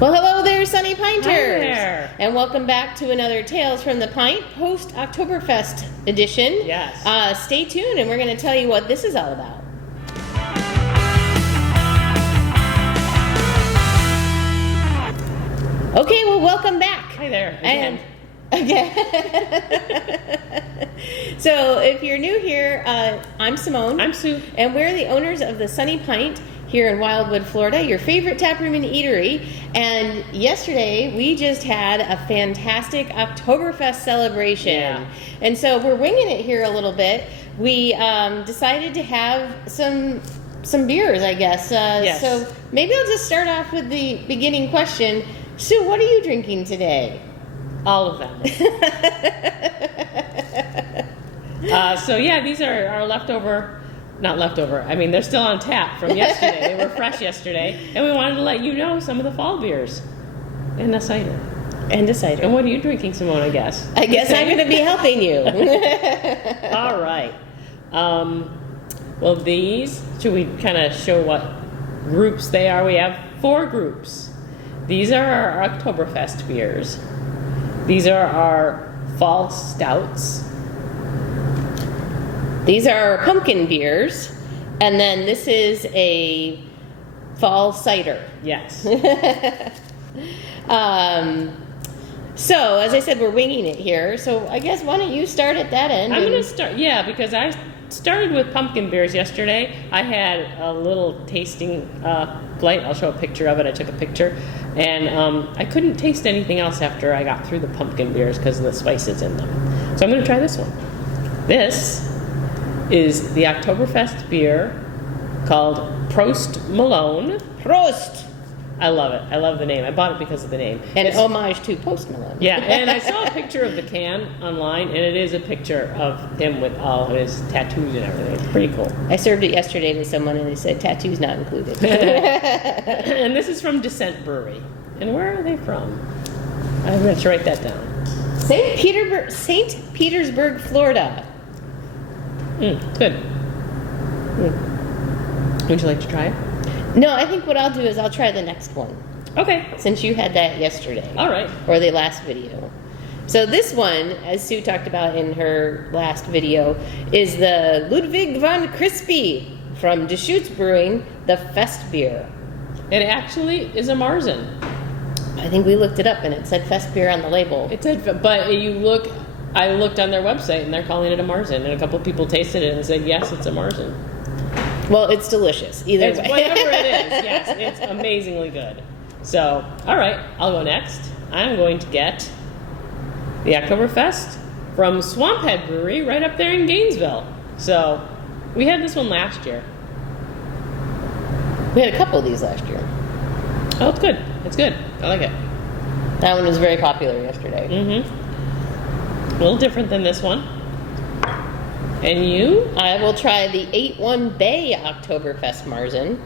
Well, hello there, Sunny Pinters. Hi there. And welcome back to another Tales from the Pint post Oktoberfest edition. Yes. Stay tuned, and we're going to tell you what this is all about. Okay, well, welcome back. Hi there. Again. So, if you're new here, I'm Simone. I'm Sue. And we're the owners of the Sunny Pint here in Wildwood, Florida, your favorite tap room and eatery. And yesterday, we just had a fantastic Oktoberfest celebration. Yeah. And so we're winging it here a little bit. We decided to have some beers, I guess. Yes. So maybe I'll just start off with the beginning question. Sue, what are you drinking today? All of them. So yeah, these are our not leftover. I mean, they're still on tap from yesterday. They were fresh yesterday, and we wanted to let you know some of the fall beers and the cider. And a cider. And what are you drinking, Simone? I guess. I guess I'm going to be helping you. All right. Well, these, should we kind of show what groups they are? We have 4 groups. These are our Oktoberfest beers. These are our fall stouts. These are our pumpkin beers. And then this is a fall cider. Yes. So, as I said, we're winging it here. So, I guess, why don't you start at that end? I'm going to start, because I started with pumpkin beers yesterday. I had a little tasting flight. I'll show a picture of it. I took a picture. And I couldn't taste anything else after I got through the pumpkin beers because of the spices in them. So I'm going to try this one. This is the Oktoberfest beer called Prost Malone. Prost! I love it. I love the name. I bought it because of the name. And it's homage to Post Malone. Yeah, and I saw a picture of the can online, and it is a picture of him with all of his tattoos and everything. It's pretty cool. I served it yesterday to someone, and they said tattoos not included. And this is from Descent Brewery. And where are they from? I'm going to write that down. St. Petersburg, Florida. Good. Would you like to try it? No, I think what I'll do is I'll try the next one. Okay. Since you had that yesterday. All right. Or the last video. So this one, as Sue talked about in her last video, is the Ludwig von Crispy from Deschutes Brewing, the Fest beer. It actually is a Marzen. I think we looked it up and it said Fest beer on the label. It said, but I looked on their website and they're calling it a Marzen, and a couple people tasted it and said, yes, it's a Marzen. Well, it's delicious. Either way. Whatever it is, yes, it's amazingly good. So, all right, I'll go next. I'm going to get the Oktoberfest from Swamphead Brewery right up there in Gainesville. So, we had this one last year. We had a couple of these last year. Oh, it's good. It's good. I like it. That one was very popular yesterday. Mm-hmm. A little different than this one. And you? I will try the 8-1 Bay Oktoberfest Marzen.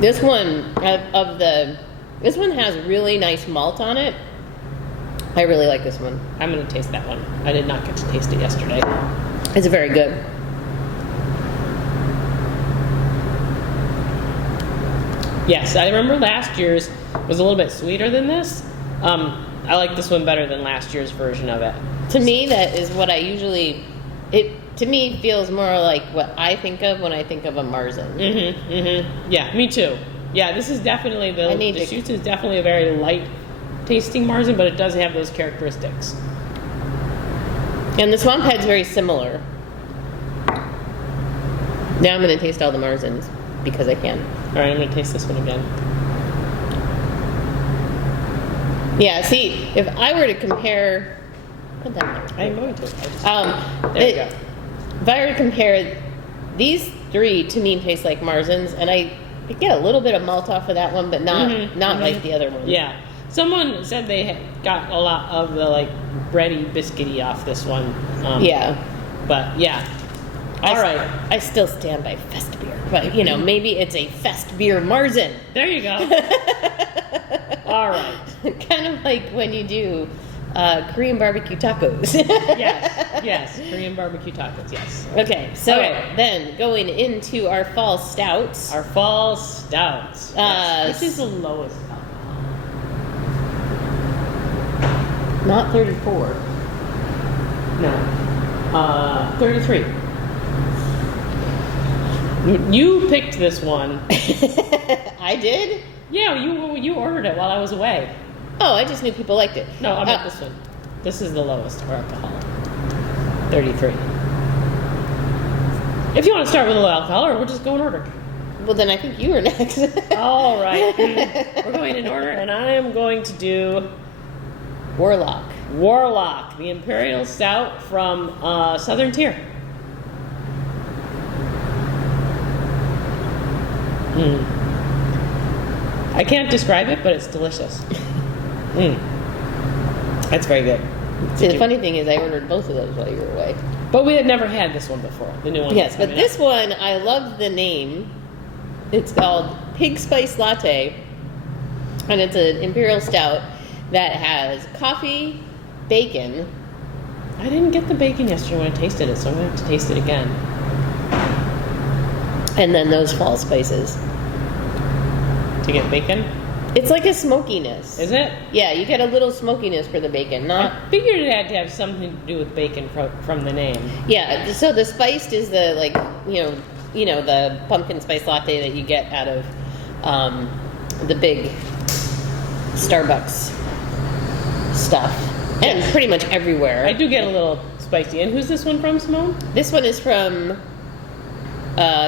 This one this one has really nice malt on it. I really like this one. I'm going to taste that one. I did not get to taste it yesterday. It's very good. Yes, I remember last year's was a little bit sweeter than this. I like this one better than last year's version of it. To me, that is what I usually... To me, feels more like what I think of when I think of a Marzen. Mm-hmm, mm-hmm. Yeah, me too. Yeah, this is definitely the Deschutes is definitely a very light tasting Marzen, but it does have those characteristics. And the Swamphead's very similar. Now I'm going to taste all the Marzens because I can. All right, I'm going to taste this one again. Yeah, see, if I were to compare... Put that there. I'm going to. There you go. If I were to compare these 3, to me, taste like Marzens, and I get a little bit of malt off of that one, but not like the other one. Yeah. Someone said they got a lot of the, bready, biscuity off this one. Yeah. But, yeah. All right. I still stand by Fest beer. But, maybe it's a Fest beer Marzen. There you go. All right. Kind of like when you do Korean barbecue tacos. Yes, Korean barbecue tacos, yes. Okay, so Okay. then going into our fall stouts. Our fall stouts. Yes. Which is the lowest alcohol? Not 34. No. 33. You picked this one. I did? Yeah, you ordered it while I was away. Oh, I just knew people liked it. No, I meant this one. This is the lowest for alcohol. 33. If you want to start with a low alcohol, or we'll just go in order. Well, then I think you were next. All right. We're going in order, and I am going to do Warlock. Warlock, the Imperial Stout from Southern Tier. I can't describe it, but it's delicious. That's very good. See, the funny thing is I ordered both of those while you were away. But we had never had this one before, the new one. Yes, but this one, I love the name. It's called Pig Spice Latte, and it's an Imperial Stout that has coffee, bacon. I didn't get the bacon yesterday when I tasted it, so I'm going to have to taste it again. And then those fall spices. To get bacon? It's like a smokiness. Is it? Yeah, you get a little smokiness for the bacon. I figured it had to have something to do with bacon from the name. Yeah, so the spiced is the, like, you know, the pumpkin spice latte that you get out of the big Starbucks stuff. And pretty much everywhere. I do get a little spicy. And who's this one from, Simone? This one is from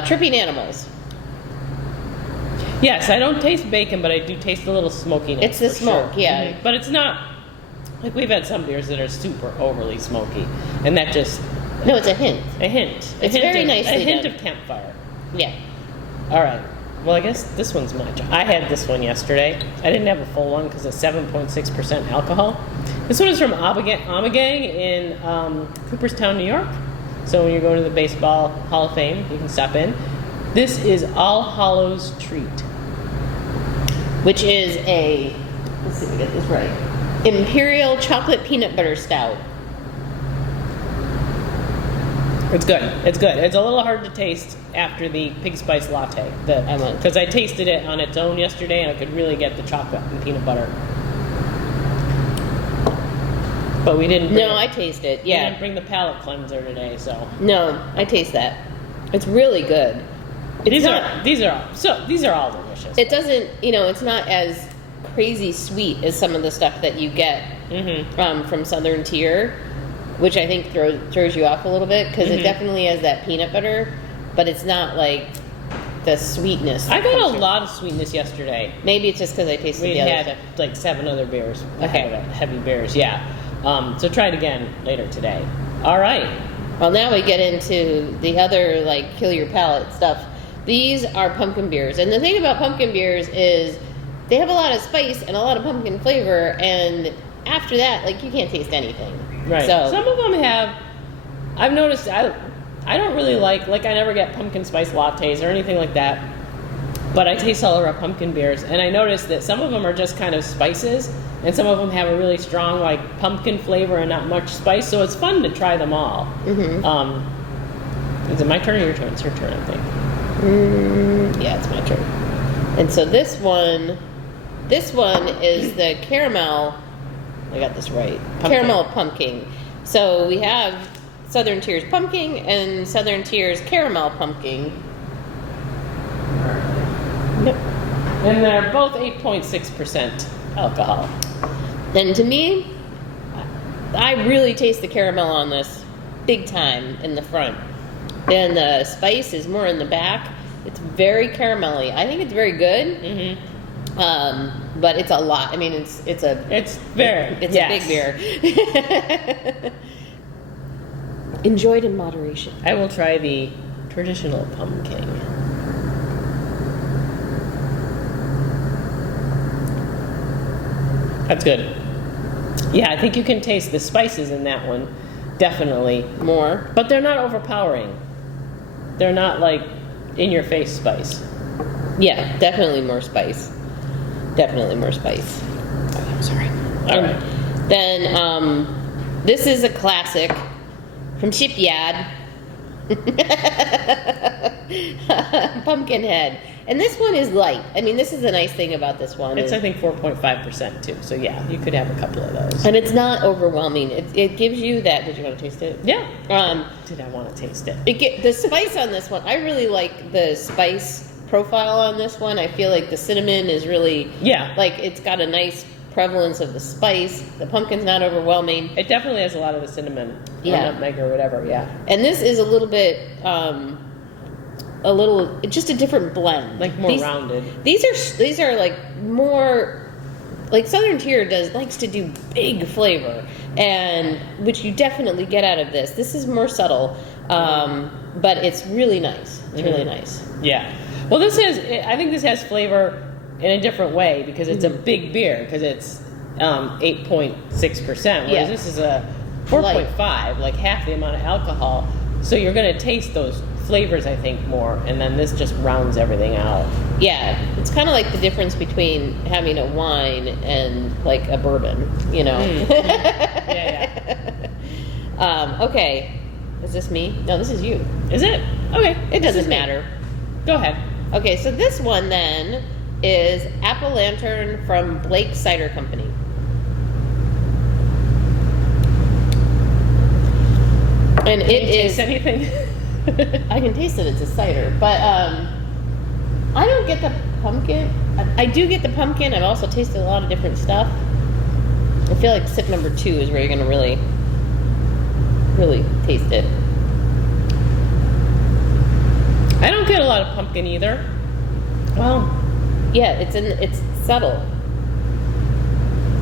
Tripping Animals. Yes, I don't taste bacon, but I do taste a little smokiness. It's the for smoke, sure. yeah. Mm-hmm. But it's not, like we've had some beers that are super overly smoky. And that just... No, it's a hint. A hint. It's very nicely A hint done. of campfire. Yeah. All right. Well, I guess this one's my turn. I had this one yesterday. I didn't have a full one because it's 7.6% alcohol. This one is from Ommegang in Cooperstown, New York. So when you're going to the Baseball Hall of Fame, you can stop in. This is All Hallows Treat. Which is a, let's see if we get this right, Imperial Chocolate Peanut Butter Stout. It's good. It's good. It's a little hard to taste after the pig spice latte because I tasted it on its own yesterday and I could really get the chocolate and peanut butter. But we didn't. I taste it. Yeah. We didn't bring the palate cleanser today, so. No, I taste that. It's really good. These are all delicious. It doesn't, it's not as crazy sweet as some of the stuff that you get from Southern Tier, which I think throws you off a little bit because it definitely has that peanut butter, but it's not like the sweetness. I got a lot of sweetness yesterday. Maybe it's just because I tasted we the other had stuff. Like 7 other beers. Okay. Heavy beers, yeah. So try it again later today. All right. Well, now we get into the other, like, kill your palate stuff. These are pumpkin beers. And the thing about pumpkin beers is they have a lot of spice and a lot of pumpkin flavor. And after that, like, you can't taste anything. Right. So some of them have, I've noticed, I don't really like I never get pumpkin spice lattes or anything like that. But I taste all of our pumpkin beers. And I noticed that some of them are just kind of spices. And some of them have a really strong, like, pumpkin flavor and not much spice. So it's fun to try them all. Is it my turn or your turn? It's your turn, I think. Yeah, it's my turn. And so this one is the caramel. I got this right. Caramel pumpkin. So we have Southern Tier's pumpkin and Southern Tier's caramel pumpkin. Yep. And they're both 8.6% alcohol. And to me, I really taste the caramel on this big time in the front. And the spice is more in the back. It's very caramelly. I think it's very good. But it's a lot. I mean, it's a big beer. Enjoyed in moderation. I will try the traditional pumpkin. That's good. Yeah, I think you can taste the spices in that one. Definitely. More. But they're not overpowering. They're not like in your face spice. Yeah, definitely more spice. Definitely more spice. Oh, I'm sorry. All right. Then this is a classic from Shipyard. Pumpkinhead. And this one is light. I mean, this is the nice thing about this one. It's, I think, 4.5% too. So yeah, you could have a couple of those. And it's not overwhelming. It gives you that. Did you want to taste it? Yeah. Did I want to taste it? The spice on this one, I really like the spice profile on this one. I feel like the cinnamon is really, like it's got a nice prevalence of the spice. The pumpkin's not overwhelming. It definitely has a lot of the cinnamon, or nutmeg or whatever. Yeah. And this is a little bit, just a different blend, like more rounded. These are like more, like Southern Tier likes to do big flavor, and which you definitely get out of this. This is more subtle, but it's really nice. It's really nice. Yeah. Well, I think this has flavor in a different way because it's a big beer because it's 8.6%, whereas this is a 4.5, like half the amount of alcohol. So you're going to taste those flavors, I think, more, and then this just rounds everything out. Yeah, it's kind of like the difference between having a wine and like a bourbon, you know. Yeah. Okay, is this me? No, this is you. Is it? Okay, it doesn't matter. Go ahead. Okay, so this one then is Apple Lantern from Blake Cider Company. And Can you taste anything? I can taste it. It's a cider, but I don't get the pumpkin. I do get the pumpkin. I've also tasted a lot of different stuff. I feel like sip number 2 is where you're going to really, really taste it. I don't get a lot of pumpkin either. Well, yeah, it's subtle.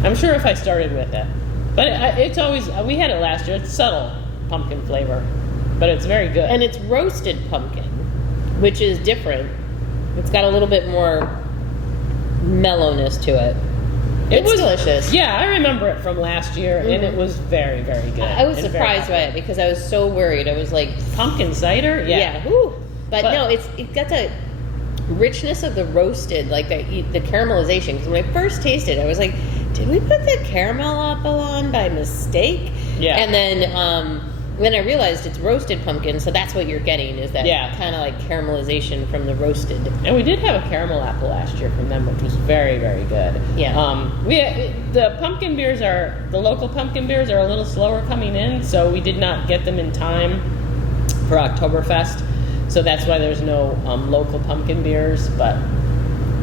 I'm sure if I started with it, but it's always, we had it last year. It's subtle pumpkin flavor, but it's very good. And it's roasted pumpkin, which is different. It's got a little bit more mellowness to it. It's delicious. Yeah, I remember it from last year, and it was very, very good. I was surprised by it because I was so worried. I was like, pumpkin cider? Yeah. Woo. But no, it got the richness of the roasted, like the caramelization. Because when I first tasted it, I was like, did we put the caramel apple on by mistake? Yeah. And then I realized it's roasted pumpkin, so that's what you're getting, is that kind of like caramelization from the roasted. And we did have a caramel apple last year from them, which was very, very good. Yeah. The pumpkin beers the local pumpkin beers are a little slower coming in, so we did not get them in time for Oktoberfest. So that's why there's no local pumpkin beers, but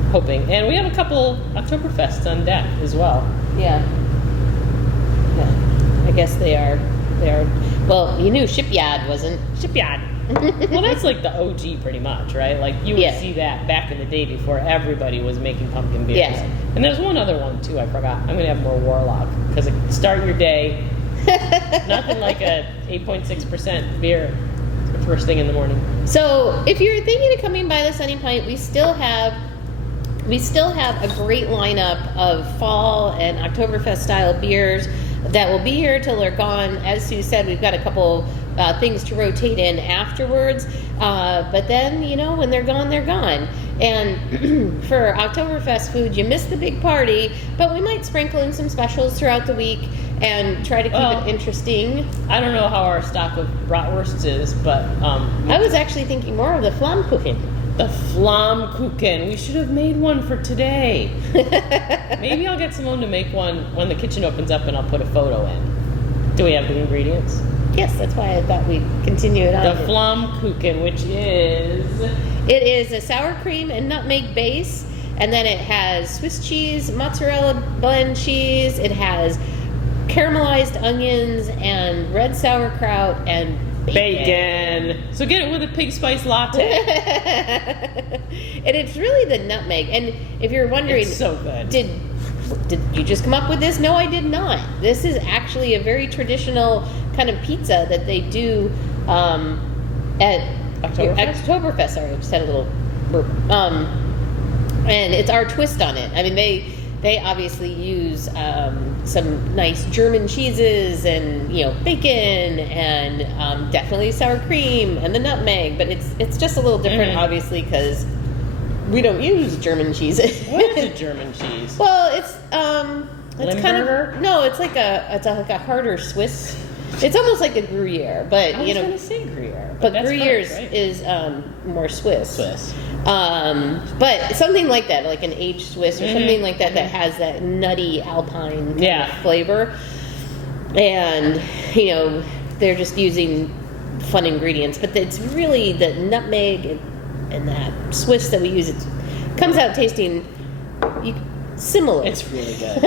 hoping. And we have a couple Oktoberfests on deck as well. Yeah. I guess they are. Well, you knew Shipyard wasn't. Shipyard. Well, that's like the OG pretty much, right? Like you would see that back in the day before everybody was making pumpkin beers. Yeah. And there's one other one too, I forgot. I'm going to have more Warlock because start your day. Nothing like a 8.6% beer first thing in the morning. So if you're thinking of coming by the Sunny Pint, we still have a great lineup of fall and Oktoberfest style beers that will be here till they're gone. As Sue said, we've got a couple things to rotate in afterwards. But then, when they're gone, they're gone. And for Oktoberfest food, you miss the big party, but we might sprinkle in some specials throughout the week and try to keep it interesting. I don't know how our stock of bratwursts is, but I was actually thinking more of the Flammkuchen. The Flammkuchen. We should have made one for today. Maybe I'll get Simone to make one when the kitchen opens up and I'll put a photo in. Do we have the ingredients? Yes, that's why I thought we'd continue it on. The Flammkuchen, which is... It is a sour cream and nutmeg base, and then it has Swiss cheese, mozzarella blend cheese, it has caramelized onions and red sauerkraut and bacon. So get it with a pig spice latte. And it's really the nutmeg. And if you're wondering, it's so good. Did you just come up with this? No, I did not. This is actually a very traditional kind of pizza that they do at Oktoberfest. Sorry, I just had a little burp. And it's our twist on it. I mean, they obviously use some nice German cheeses and bacon and definitely sour cream and the nutmeg, but it's just a little different, obviously, because we don't use German cheeses. What is a German cheese? Well, it's It's kind of no. It's like a harder Swiss. It's almost like a Gruyere, but I was going to say Gruyere, but that's Gruyere right? is more Swiss. Swiss. But something like that, like an aged Swiss or something like that, that has that nutty Alpine kind of flavor. And they're just using fun ingredients, but it's really the nutmeg and that Swiss that we use. It comes out tasting similar. It's really good.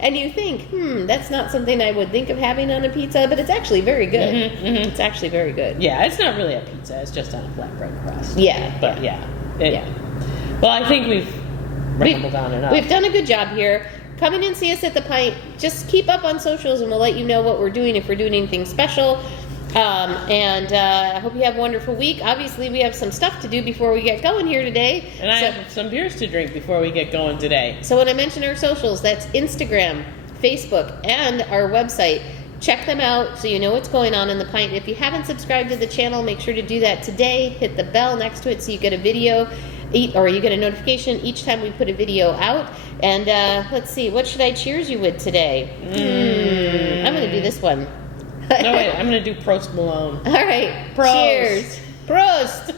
And you think, that's not something I would think of having on a pizza, but it's actually very good. It's actually very good. Yeah, it's not really a pizza. It's just on a flatbread crust. Yeah. But Well, I think we've rambled on enough. We've done a good job here. Come in and see us at the Pint. Just keep up on socials and we'll let you know what we're doing, if we're doing anything special. I hope you have a wonderful week. Obviously, we have some stuff to do before we get going here today. And I have some beers to drink before we get going today. So when I mention our socials, that's Instagram, Facebook, and our website. Check them out so you know what's going on in the Pint. If you haven't subscribed to the channel, make sure to do that today. Hit the bell next to it so you get a video, or you get a notification each time we put a video out. And let's see, what should I cheers you with today? I'm going to do this one. No, wait, I'm going to do Prost Malone. All right. Prost. Cheers. Prost.